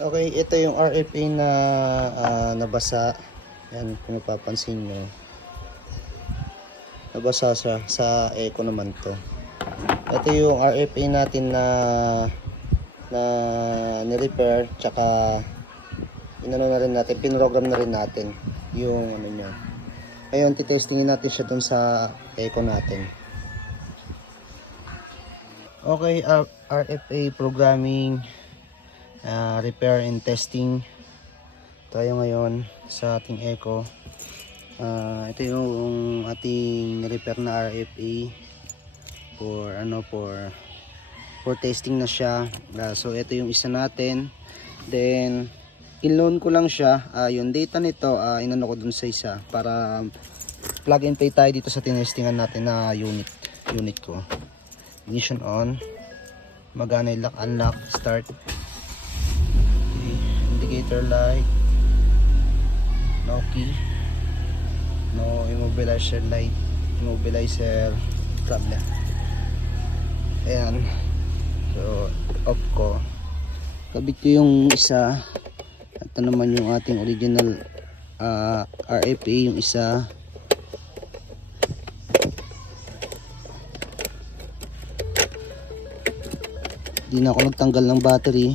Okay, ito yung RFA na nabasa. Yan, kung mapapansin nyo. Nabasa sa eco naman to. Ito yung RFA natin na ni-repair, tsaka inano na rin natin, pinrogram na rin natin yung ano nyo. Ngayon, titestingin natin siya dun sa eco natin. Okay, RFA programming, repair and testing. Tayo ngayon sa ating eco. Ito yung ating repair na RFA for testing na siya. So ito yung isa natin. Then in-loan ko lang siya. Yung data nito inano ko dun sa isa para plug and play tayo dito sa tinestingan natin na unit ko. Ignition on. Magana yung lock, unlock, start. Okay. Indicator light. No key. No immobilizer light. Immobilizer problem. Ayan. So off ko. Kabit ko yung isa. Ito naman yung ating original RFA, yung isa. Di na ako nagtanggal ng battery,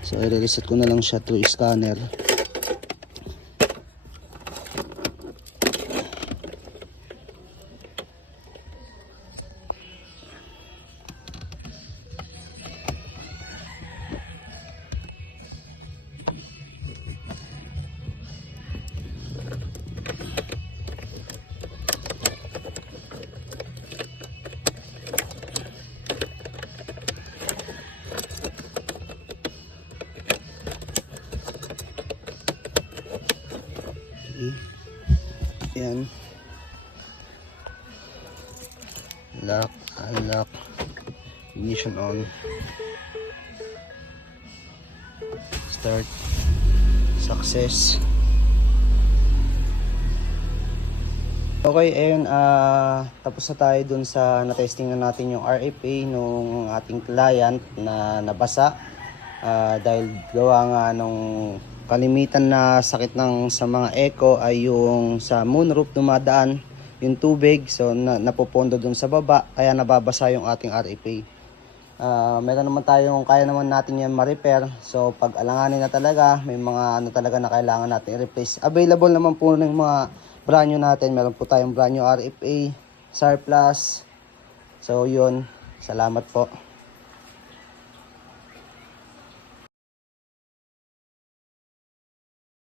so i-reset ko na lang siya through scanner. Yan. Lock, unlock, ignition on, start, success. Okay, ayun, tapos na tayo dun sa na-testing na natin yung RFA nung ating client na nabasa. Dahil gawa nga nung kalimitan na sakit sa mga eco ay yung sa moonroof dumadaan yung tubig, so napupondo dun sa baba, kaya nababasa yung ating RFA. Meron naman tayong, kaya naman natin yan ma-repair, so pag alanganin na talaga, may mga ano talaga na kailangan natin i-replace. Available naman po ng mga brand new natin. Meron po tayong brand new RFA, SAR Plus. So yun, salamat po.